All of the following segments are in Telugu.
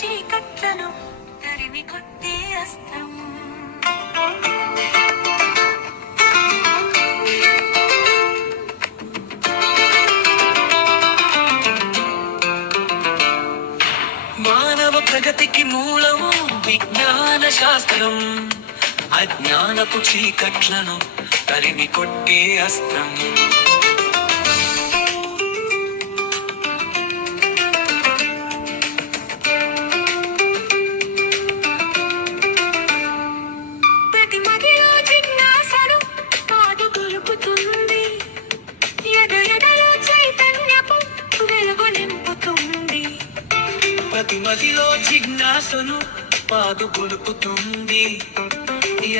చీకట్లను తరిమి కొట్టే అస్త్రం. మానవ ప్రగతికి మూలము విజ్ఞాన శాస్త్రం, అజ్ఞానపు చీకట్లను తరిమి కొట్టే అస్త్రం. ప్రతి మదిలో జిజ్ఞాసను పాదు గొలుపుతుంది, ఎదలో చైతన్యపు వెలుగు నింపుతుంది. ప్రతి మదిలో జిజ్ఞాసను పాదు గొలుపుతుంది,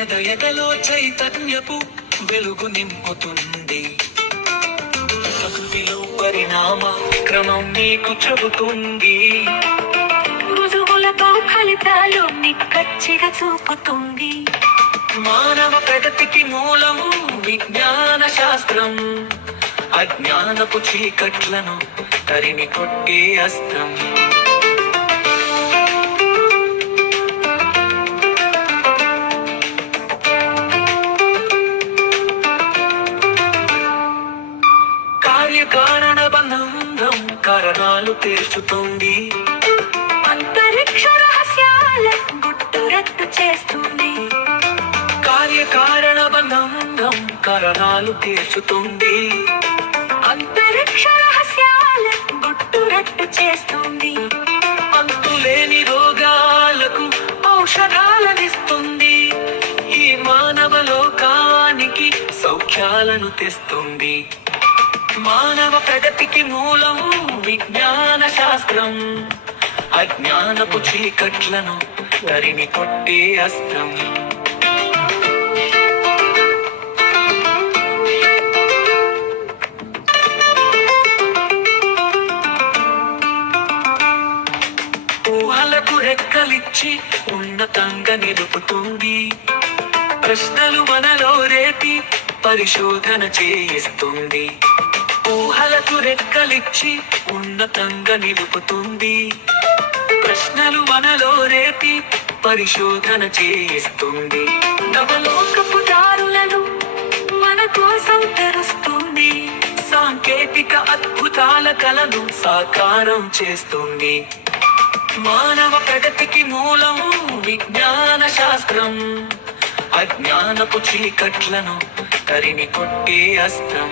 ఎదలో చైతన్యపు వెలుగు నింపుతుంది. ప్రకృతిలో పరిణామ క్రమం నీకు చెబుతుంది, రుజువులతో ఫలితాలు నిక్కచ్చిగా చూపుతుంది. మానవ ప్రగతికి మూలము విజ్ఞాన శాస్త్రం, అజ్ఞానపు చీకట్లను తరిమి కొట్టే అస్త్రం. కార్యకారణ బంధం కారణాలు తీర్చుతుంది, అంతరిక్ష రహస్యాల గుట్టురట్టు చేస్తుంది. కార్యకారణ బంధం కారణాలు తీర్చుతుంది, అంతరిక్ష రహస్యాల గుట్టురట్టు చేస్తుంది. అంతులేని రోగాలకు ఔషధాలనిస్తుంది, ఈ మానవ లోకానికి సౌఖ్యాలను తెస్తుంది. మానవ ప్రగతికి మూలము విజ్ఞాన శాస్త్రం, అజ్ఞానపు చీకట్లను తరిమి కొట్టే అస్త్రం. ఊహలకు రెక్కలిచ్చి ఉన్నతంగా నిలుపుతుంది, ప్రశ్నలు మనలో రేపి పరిశోధన చేయిస్తుంది. ఊహలకు రెక్కలిచ్చి ఉన్నతంగా నిలుపుతుంది, ప్రశ్నలు మనలో రేపి పరిశోధన చేయిస్తుంది. నవలోకపు దారులను మన కోసం తెరుస్తుంది, సాంకేతిక అద్భుతాల కలను సాకారం చేస్తుంది. మానవ ప్రగతికి మూలము విజ్ఞాన శాస్త్రం, అజ్ఞానపు చీకట్లను తరిమి కొట్టే అస్త్రం.